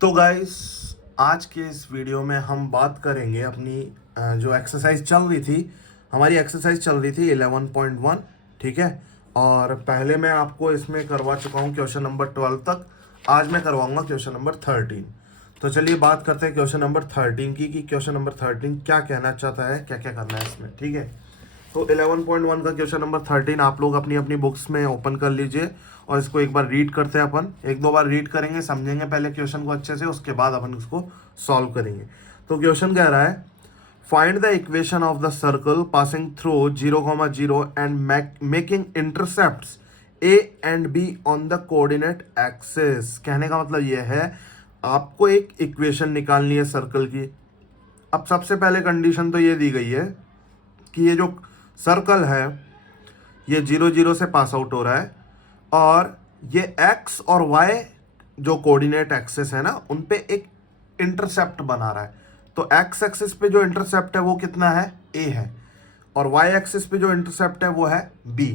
तो गाइस, आज के इस वीडियो में हम बात करेंगे अपनी जो एक्सरसाइज चल रही थी। हमारी एक्सरसाइज चल रही थी 11.1। ठीक है। और पहले मैं आपको इसमें करवा चुका हूँ क्वेश्चन नंबर 12 तक। आज मैं करवाऊंगा क्वेश्चन नंबर 13। तो चलिए बात करते हैं क्वेश्चन नंबर 13 की कि क्वेश्चन नंबर 13 क्या कहना चाहता है, क्या क्या करना है इसमें। ठीक है। तो 11.1 का क्वेश्चन नंबर 13 आप लोग अपनी अपनी बुक्स में ओपन कर लीजिए और इसको एक बार रीड करते हैं। अपन एक दो बार रीड करेंगे, समझेंगे पहले क्वेश्चन को अच्छे से, उसके बाद अपन इसको सॉल्व करेंगे। तो क्वेश्चन कह रहा है, find the equation of the circle passing through 0,0 and making intercepts A and be on the coordinate axis. कहने का मतलब यह है, आपको एक इक्वेशन निकालनी है सर्कल की। अब सबसे पहले कंडीशन तो ये दी गई है कि ये जो सर्कल है ये 0,0 से पास आउट हो रहा है और ये एक्स और वाई जो कोऑर्डिनेट एक्सिस है ना, उन पे एक इंटरसेप्ट बना रहा है। तो एक्स एक्सिस पे जो इंटरसेप्ट है वो कितना है, ए है, और वाई एक्सिस पे जो इंटरसेप्ट है वो है बी।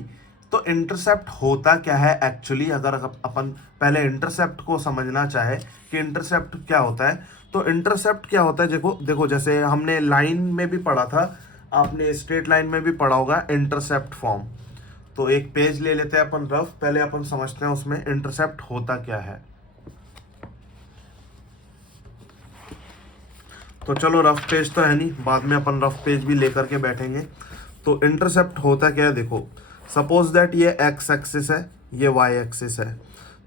तो इंटरसेप्ट होता क्या है एक्चुअली, अगर अपन पहले इंटरसेप्ट को समझना चाहे कि इंटरसेप्ट क्या होता है, तो इंटरसेप्ट क्या होता है, देखो देखो जैसे हमने लाइन में भी पढ़ा था, आपने स्ट्रेट लाइन में भी पढ़ा होगा इंटरसेप्ट फॉर्म। तो एक पेज ले लेते हैं अपन रफ, पहले अपन समझते हैं उसमें इंटरसेप्ट होता क्या है। तो चलो, रफ पेज तो है नहीं, बाद में अपन रफ पेज भी लेकर के बैठेंगे। तो इंटरसेप्ट होता क्या है, देखो सपोज दैट ये एक्स एक्सिस है, ये वाई एक्सिस है,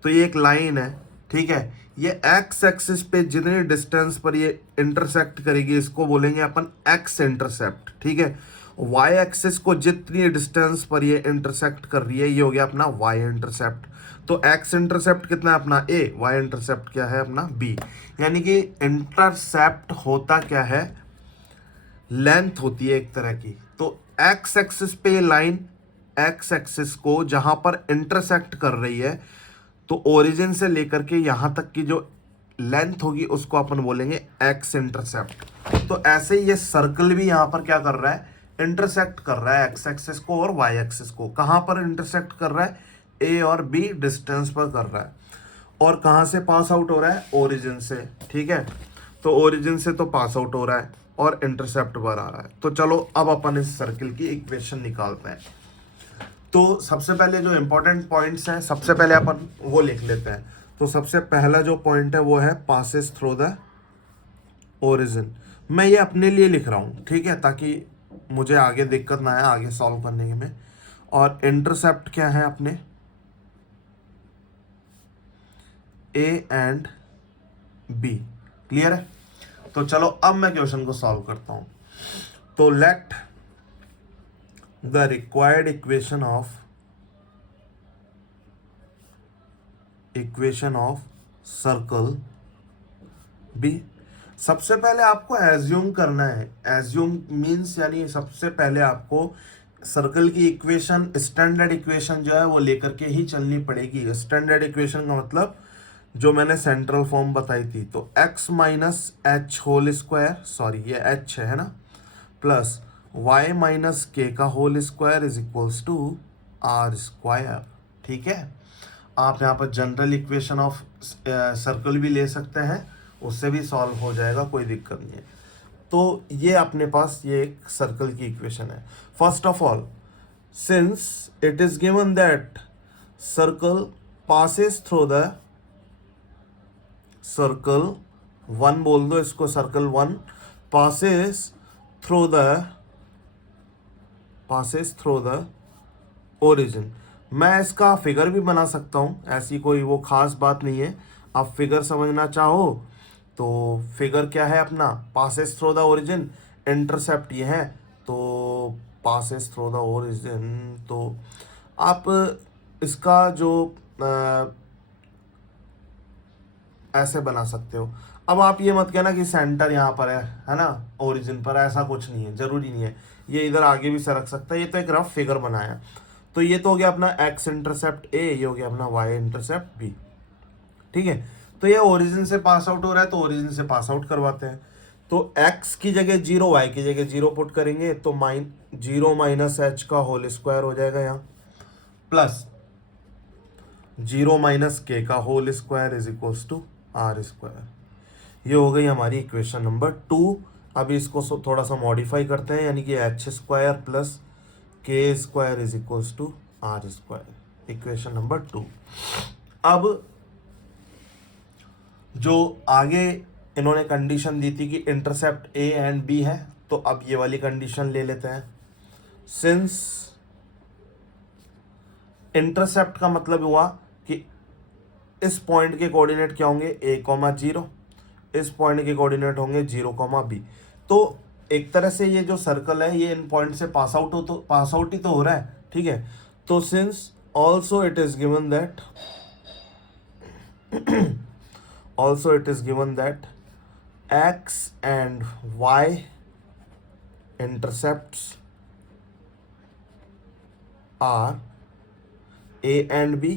तो ये एक लाइन है। ठीक है। ये एक्स एक्सिस पे जितनी डिस्टेंस पर ये इंटरसेक्ट करेगी इसको बोलेंगे अपन एक्स इंटरसेप्ट। ठीक है। वाई एक्सिस को जितनी डिस्टेंस पर ये इंटरसेक्ट कर रही है ये हो गया अपना वाई इंटरसेप्ट। तो एक्स इंटरसेप्ट कितना है अपना ए, वाई इंटरसेप्ट क्या है अपना बी। यानी कि इंटरसेप्ट होता क्या है, लेंथ होती है एक तरह की। तो एक्स एक्सिस पे लाइन एक्स एक्सिस को जहां पर इंटरसेक्ट कर रही है, तो ओरिजिन से लेकर के यहां तक की जो लेंथ होगी उसको अपन बोलेंगे एक्स इंटरसेप्ट। तो ऐसे ही ये सर्कल भी यहां पर क्या कर रहा है, इंटरसेक्ट कर रहा है एक्स एक्सिस को और वाई एक्सिस को। कहां पर इंटरसेक्ट कर रहा है, ए और बी डिस्टेंस पर कर रहा है। और कहां से पास आउट हो रहा है, ओरिजिन से। ठीक है। तो ओरिजिन से तो पास आउट हो रहा है और इंटरसेप्ट पर आ रहा है। तो चलो अब अपन इस सर्किल की इक्वेशन निकालते हैं। तो सबसे पहले जो इंपॉर्टेंट पॉइंट्स हैं, सबसे पहले अपन वो लिख लेते हैं। तो सबसे पहला जो पॉइंट है वो है पासेस थ्रू द ओरिजिन। मैं ये अपने लिए लिख रहा हूँ, ठीक है, ताकि मुझे आगे दिक्कत ना आए आगे सॉल्व करने में। और इंटरसेप्ट क्या है अपने, ए एंड बी। क्लियर है। तो चलो अब मैं क्वेश्चन को सॉल्व करता हूं। तो let the required equation of circle be. सबसे पहले आपको एज्यूम करना है, एज्यूम मीन्स यानी सबसे पहले आपको सर्कल की इक्वेशन, स्टैंडर्ड इक्वेशन जो है वो लेकर के ही चलनी पड़ेगी। स्टैंडर्ड इक्वेशन का मतलब जो मैंने सेंट्रल फॉर्म बताई थी, तो x minus h whole square, sorry ये h है ना, प्लस y माइनस के का whole square is equals to r square. ठीक है। आप यहाँ पर जनरल इक्वेशन ऑफ सर्कल भी ले सकते हैं, उससे भी सॉल्व हो जाएगा, कोई दिक्कत नहीं है। तो ये अपने पास ये एक सर्कल की इक्वेशन है। First of all, since it is given that circle passes through the circle one, बोल दो इसको, circle one passes through the origin. मैं इसका फिगर भी बना सकता हूँ, ऐसी कोई वो खास बात नहीं है। आप फिगर समझना चाहो तो फिगर क्या है अपना, passes through the origin, intercept ये है, तो पासेस थ्रू द ओरिजिन। तो आप इसका जो ऐसे बना सकते हो। अब आप ये मत कहना कि सेंटर यहाँ पर है ना, ओरिजिन पर, ऐसा कुछ नहीं है, जरूरी नहीं है। ये इधर आगे भी सरक सकता है, ये तो एक रफ फिगर बनाया। तो ये तो हो गया अपना एक्स इंटरसेप्ट ए, ये हो गया अपना वाई इंटरसेप्ट बी। ठीक है। तो ये ओरिजिन से पास आउट हो रहा है, तो ओरिजिन से पास आउट करवाते हैं। तो x की जगह 0, y की जगह 0 पुट करेंगे, तो 0 माइनस एच का होल स्क्वायर हो जाएगा यहाँ, प्लस 0 माइनस के का whole square is equals to r square. ये हो गई हमारी इक्वेशन नंबर 2। अभी इसको थोड़ा सा मॉडिफाई करते हैं, यानी कि h square plus k square is equals to r square, equation number 2। अब जो आगे इन्होंने कंडीशन दी थी कि इंटरसेप्ट ए एंड बी है, तो अब ये वाली कंडीशन ले लेते हैं। सिंस इंटरसेप्ट का मतलब हुआ कि इस पॉइंट के कोऑर्डिनेट क्या होंगे, a कॉमा 0, इस पॉइंट के कोऑर्डिनेट होंगे 0 कॉमा बी। तो एक तरह से ये जो सर्कल है ये इन पॉइंट से पास आउट ही तो हो रहा है, ठीक है। तो since also it is given that x and y intercepts are a and b,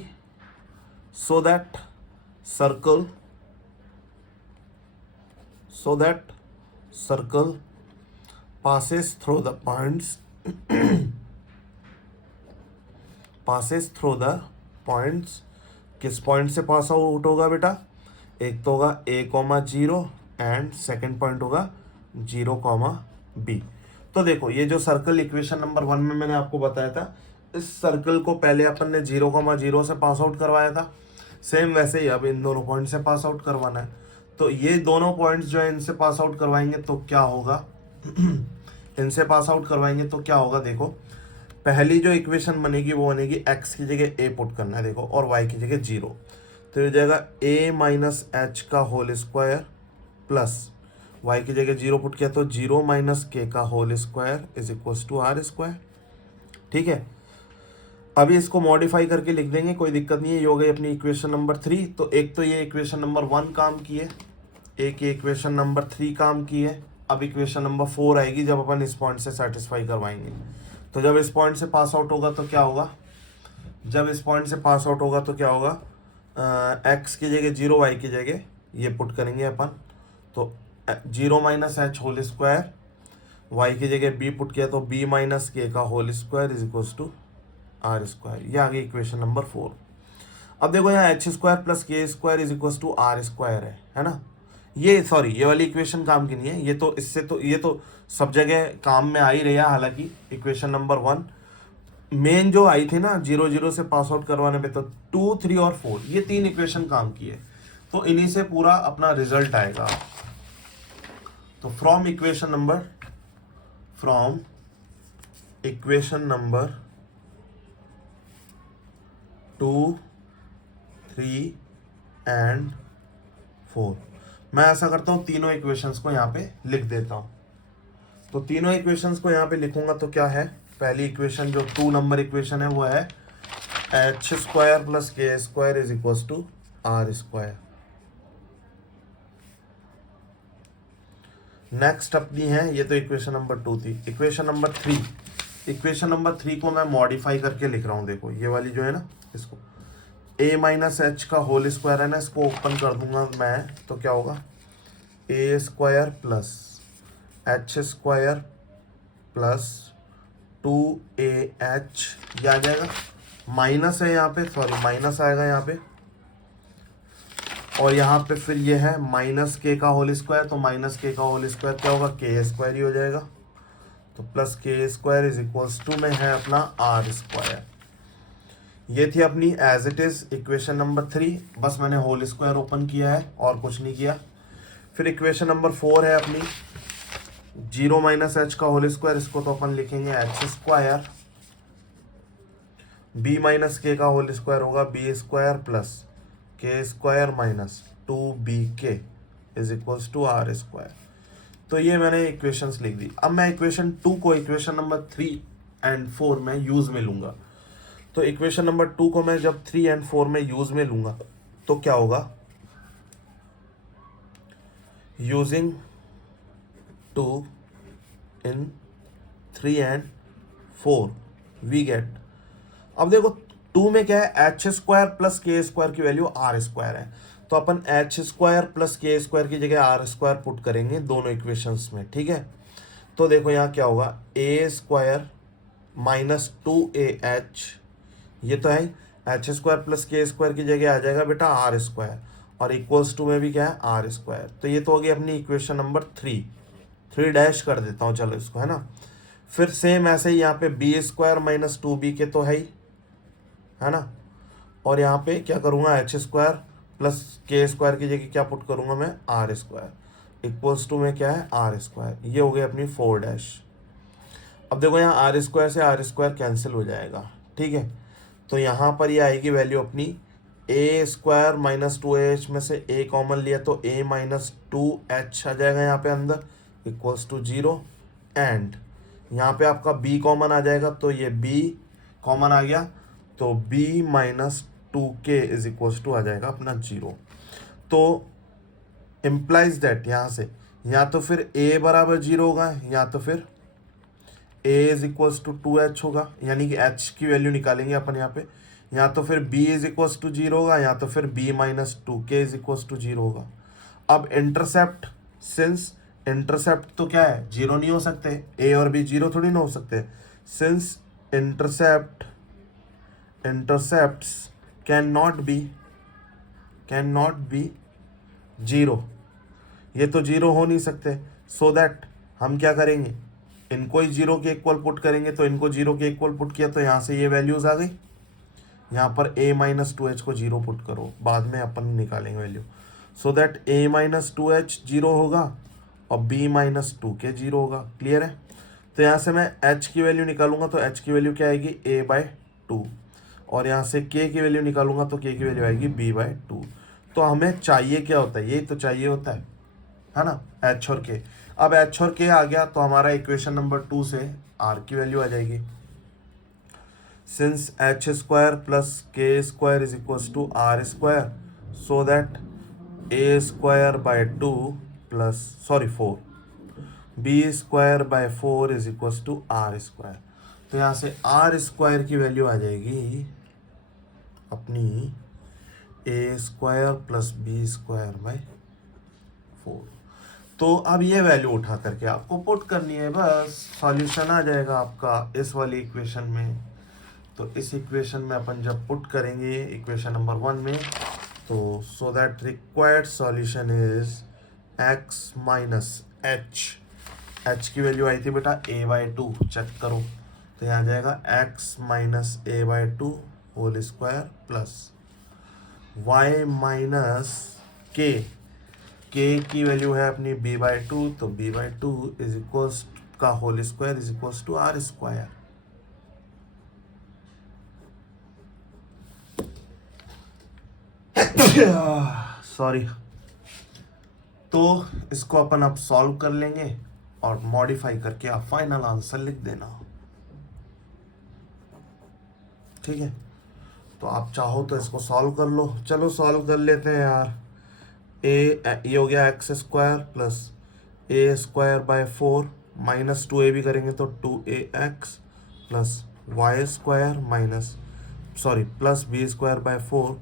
so that circle passes through the points किस पॉइंट से पास आउट होगा बेटा, एक तो होगा a comma 0 and second point होगा 0 कॉमा बी। तो देखो ये जो सर्कल इक्वेशन नंबर 1 में मैंने आपको बताया था, इस सर्कल को पहले अपन ने 0 कॉमा 0 से पास आउट करवाया था, सेम वैसे ही अब इन दोनों पॉइंट से पास आउट करवाना है। तो ये दोनों पॉइंट्स जो है इनसे पास आउट करवाएंगे तो क्या होगा इनसे पास आउट करवाएंगे तो क्या होगा, देखो पहली जो इक्वेशन बनेगी वो बनेगी x की जगह a पुट करना है देखो, और y की जगह 0, तो ये जाएगा a माइनस एच का होल स्क्वायर प्लस y की जगह 0 पुट किया तो 0 माइनस के का whole square is equals to r square, ठीक है। अभी इसको मॉडिफाई करके लिख देंगे, कोई दिक्कत नहीं है। ये हो गई अपनी इक्वेशन नंबर 3। तो एक तो ये इक्वेशन नंबर 1 काम की है, एक ये इक्वेशन नंबर 3 काम की है। अब इक्वेशन नंबर 4 आएगी जब अपन इस पॉइंट से सेटिस्फाई करवाएंगे। तो जब इस पॉइंट से पास आउट होगा तो क्या होगा, एक्स की जगह 0 वाई की जगह ये पुट करेंगे अपन, तो 0 minus h whole square, y की जगह बी पुट किया तो बी माइनस के का whole square is equals to r square. ये आ गई इक्वेशन नंबर 4। अब देखो यहाँ h square plus k square is equals to r square है ना। ये सॉरी ये वाली इक्वेशन काम की नहीं है, ये तो सब जगह काम में आ ही रही है। हालांकि इक्वेशन नंबर 1 मेन जो आई थी ना 0 0 से पास आउट करवाने पे, तो 2 3 और 4 ये 3 इक्वेशन काम की है, तो इन्हीं से पूरा अपना रिजल्ट आएगा। तो फ्रॉम इक्वेशन नंबर 2 3 एंड 4 मैं ऐसा करता हूँ, तीनों इक्वेशंस को यहाँ पे लिख देता हूँ। तो तीनों इक्वेशंस को यहाँ पे लिखूंगा तो क्या है, पहली इक्वेशन जो 2 नंबर इक्वेशन है वो है h square plus k square is equals to r square. Next अपनी है, ये तो इक्वेशन नंबर 2 थी। इक्वेशन नंबर 3 को मैं मॉडिफाई करके लिख रहा हूँ। देखो ये वाली जो है ना, इसको a माइनस एच का होल स्क्वायर है ना, इसको ओपन कर दूंगा मैं, तो क्या होगा a square plus H square plus 2ah ये आ जाएगा। माइनस है यहाँ पे, सॉरी माइनस आएगा यहाँ पे, और यहाँ पे फिर ये है माइनस के का होल स्क्वायर, तो माइनस के का होल स्क्वायर क्या होगा, के स्क्वायर ही हो जाएगा। तो plus k square is equals to में है अपना आर स्क्वायर। ये थी अपनी as it is equation number 3, बस मैंने होल स्क्वायर ओपन किया है और कुछ नहीं किया। फिर इक्वेशन नंबर 4 है अपनी 0 माइनस एच का होल स्क्वायर, इसको तो अपन लिखेंगे H square, B minus k का होल स्क्वायर होगा b square plus k square minus 2bk is equals to r square. तो ये मैंने इक्वेशंस लिख दी। अब मैं इक्वेशन 2 को इक्वेशन नंबर 3 एंड 4 में यूज में लूंगा। तो इक्वेशन नंबर 2 को मैं जब 3 एंड 4 में यूज में लूंगा तो क्या होगा, using 2 in 3 and 4 we get. अब देखो 2 में क्या है, h square plus k square की वैल्यू आर स्क्वायर है, तो अपन h square plus k square की जगह आर स्क्वायर पुट करेंगे दोनों इक्वेशंस में, ठीक है। तो देखो यहाँ क्या होगा, ए स्क्वायर माइनस 2ah, ये तो है h square plus k square की जगह आ जाएगा बेटा आर स्क्वायर, और इक्वल्स टू में भी क्या है आर स्क्वायर। तो ये तो हो गई अपनी इक्वेशन नंबर 3 डैश कर देता हूँ चलो इसको, है ना। फिर सेम ऐसे ही यहाँ पे बी स्क्वायर माइनस 2b के तो है ना, और यहाँ पे क्या करूँगा H square plus k square की जगह क्या पुट करूँगा मैं आर स्क्वायर इक्वल्स टू में क्या है आर स्क्वायर। ये हो गई अपनी 4 डैश। अब देखो यहाँ आर स्क्वायर से आर स्क्वायर कैंसिल हो जाएगा, ठीक है। तो यहाँ पर ये आएगी वैल्यू अपनी ए स्क्वायर माइनस 2ah में से a कॉमन लिया तो a माइनस 2h आ जाएगा यहाँ पे अंदर इक्वल्स टू 0 एंड यहाँ पे आपका b कॉमन आ जाएगा तो ये b कॉमन आ गया तो b minus 2k is equals to आ जाएगा अपना 0। तो इम्प्लाइज दैट यहाँ से या तो फिर a बराबर 0 होगा या तो फिर a is equals to 2h होगा, यानी कि h की वैल्यू निकालेंगे अपन यहाँ पे, या तो फिर b इज इक्वल्स टू 0 होगा या तो फिर b minus 2k is equals to 0 होगा। अब इंटरसेप्ट, सिंस इंटरसेप्ट तो क्या है 0 नहीं हो सकते, a और b 0 थोड़ी ना हो सकते, since intercepts can not be 0, ये तो 0 हो नहीं सकते। सो दैट हम क्या करेंगे, इनको ही 0 के इक्वल पुट करेंगे। तो इनको 0 के इक्वल पुट किया तो यहाँ से ये वैल्यूज आ गई, यहाँ पर a माइनस 2h को 0 पुट करो, बाद में अपन निकालेंगे value. So that a minus 2h 0 होगा और b माइनस 2k 0 होगा। क्लियर है। तो यहाँ से मैं h की वैल्यू निकालूंगा तो h की वैल्यू क्या आएगी a/2, और यहाँ से k की वैल्यू निकालूंगा तो k की वैल्यू आएगी b/2। तो हमें चाहिए क्या होता है, यही तो चाहिए होता है ना, h और k। अब h और k आ गया तो हमारा इक्वेशन नंबर 2 से r की वैल्यू आ जाएगी। Since h square plus k square is equals to r square, so that a square by 2 plus 4 b square by 4 is equals to r square. तो यहाँ से r स्क्वायर की value आ जाएगी अपनी a square plus b square by 4। तो अब ये वैल्यू उठा करके आपको पुट करनी है, बस सॉल्यूशन आ जाएगा आपका इस वाली इक्वेशन में। तो इस इक्वेशन में अपन जब पुट करेंगे इक्वेशन नंबर 1 में, तो so that required solution is x minus h की वैल्यू आई थी बेटा a/2, चेक करो तो यहाँ आ जाएगा x minus a/2 whole square plus y minus k की वैल्यू है अपनी b/2, तो b/2 इज इक्वल्स का whole square is equals to r square. Sorry. तो इसको अपन अब सॉल्व कर लेंगे और मॉडिफाई करके आप फाइनल आंसर लिख देना, ठीक है। तो आप चाहो तो इसको सॉल्व कर लो, चलो सॉल्व कर लेते हैं यार। ये हो गया x square plus a square by 4 minus 2a भी करेंगे तो 2ax plus y square plus b square by 4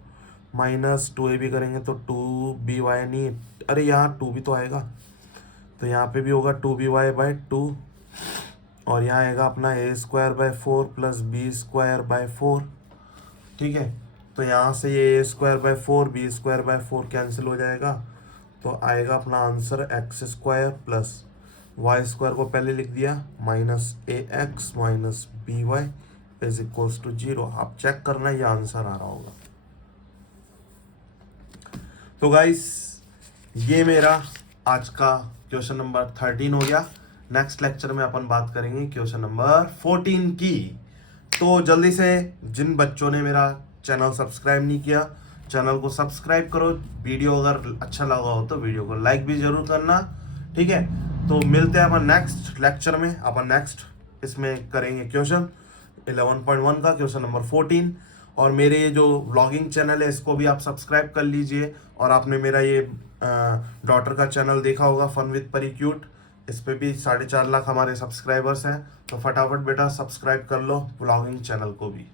minus 2a भी करेंगे तो 2by नहीं, अरे यहाँ 2 भी तो आएगा, तो यहाँ पे भी होगा 2by बाय 2, और यहाँ आएगा अपना a square by 4 plus b square by 4, ठीक है। तो यहाँ से ये a square by 4 b square by 4 cancel हो जाएगा, तो आएगा अपना answer x square plus y square को पहले लिख दिया minus ax minus by is equals to 0। आप चेक करना ये आंसर आ रहा होगा। तो गाइस ये मेरा आज का क्वेश्चन नंबर 13 हो गया। नेक्स्ट लेक्चर में अपन बात करेंगे क्वेश्चन नंबर 14 की। तो जल्दी से जिन बच्चों ने मेरा चैनल सब्सक्राइब नहीं किया, चैनल को सब्सक्राइब करो। वीडियो अगर अच्छा लगा हो तो वीडियो को लाइक भी जरूर करना, ठीक है। तो मिलते हैं अपन नेक्स्ट लेक्चर में। अपन नेक्स्ट इसमें करेंगे क्वेश्चन 11.1 का क्वेश्चन नंबर 14। और मेरे ये जो व्लॉगिंग चैनल है इसको भी आप सब्सक्राइब कर लीजिए। और आपने मेरा ये डॉटर का चैनल देखा होगा फन विद परी क्यूट, इस पे भी 4.5 लाख हमारे सब्सक्राइबर्स हैं। तो फटाफट बेटा सब्सक्राइब कर लो व्लॉगिंग चैनल को भी।